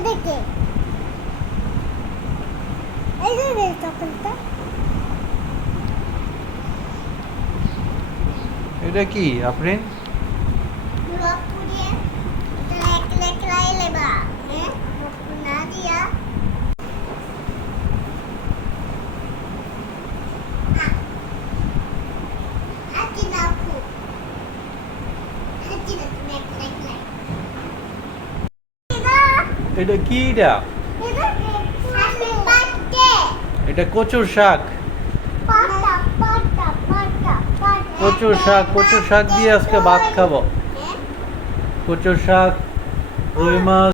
এদিকে এই যে চকলেটটা এটা কি আফরিন এটা কি এটা? এটা কচুর শাক। কচুর শাক কচুর শাক দিয়ে আজকে ভাত খাব। কচুর শাক, রুই মাছ।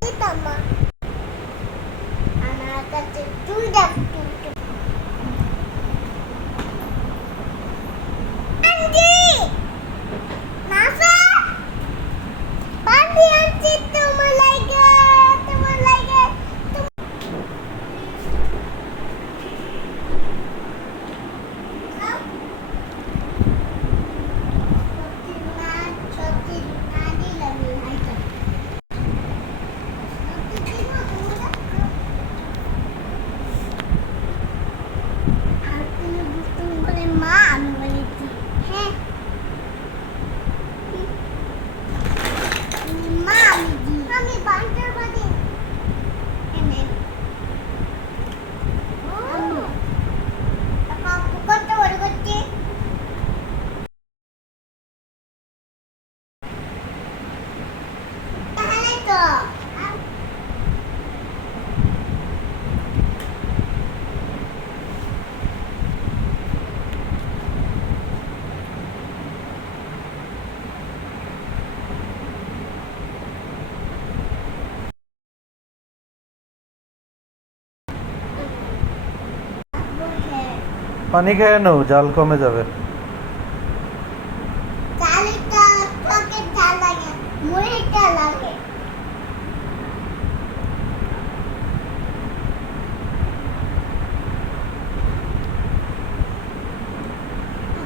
পানি খেয়ে নাও জাল কমে যাবে।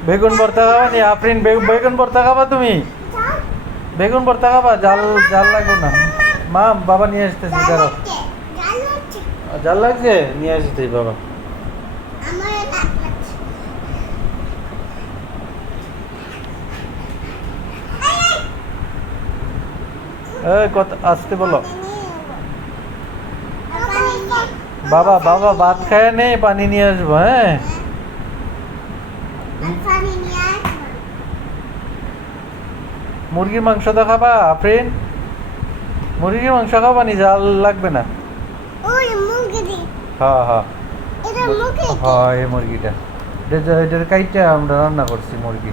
বেগুন ভর্তা খাবা নি? আফরিন বেগুন ভর্তা খাবা তুমি? বেগুন ভর্তা খাবা? জাল জাল লাগবে না। মা বাবা নিয়ে আসতেছি জাল লাগছে নিয়ে আসতেছি বাবা আমার লাগছে এই কত আসতে বলো। বাবা বাবা ভাত খায় নেই পানি নিয়ে আসব হ্যাঁ। মুরগির মাংস তো খাবা আফরিন মুরগির মাংস খাবা নি জাল লাগবে না। হ্যাঁ হ্যাঁ। হ্যাঁ এই মুরগিটা। এটা কাইটা আমরা রান্না করছি মুরগি।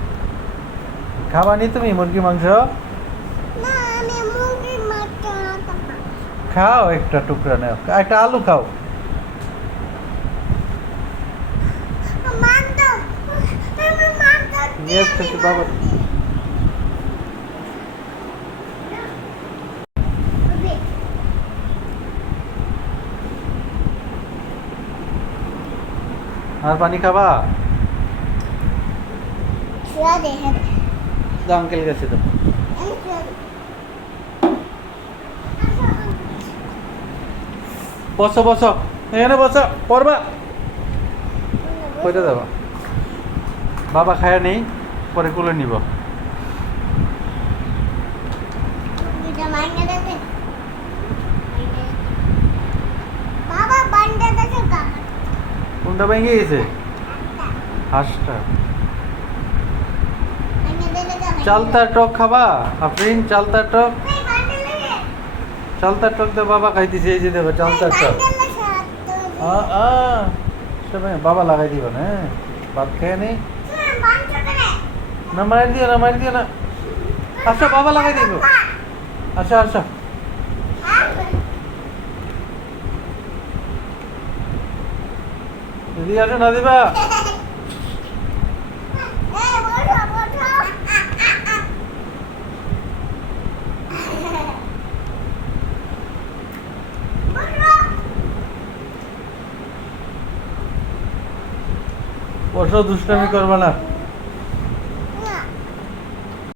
খাবা নি তুমি মুরগি মাংস না আমি মুরগি মাছ খাব খাও একটা টুকরা নাও একটা আলু খাও মাছ দাও আমি মাছ দাও নিয়ে আসতেছি বাবা আর পানি খাবা ছুয়া দে হ্যাঁ তো আঙ্কেল গেছে তো বসো বসো। এখানে বসো পড়বা। কইটা যাবা। বাবা খায় নেই পরে কুলে নিব। কোনটা ভেঙে গেছে? হাঁসটা চালতা টক খাবা? আফরিন চালতা টক? চালতা টক তো বাবা খাইতেছে, এই যে দেখো চালতা টক। বাবা লাগাই দিব না হ্যাঁ? ভাত খেয়ে নেই না মারি দিও না মারি দিও না। আসো, বাবা লাগাই দিব। আসো আসো। দিদি, আসো না দিবা। বসো দুষ্টামি করবে না।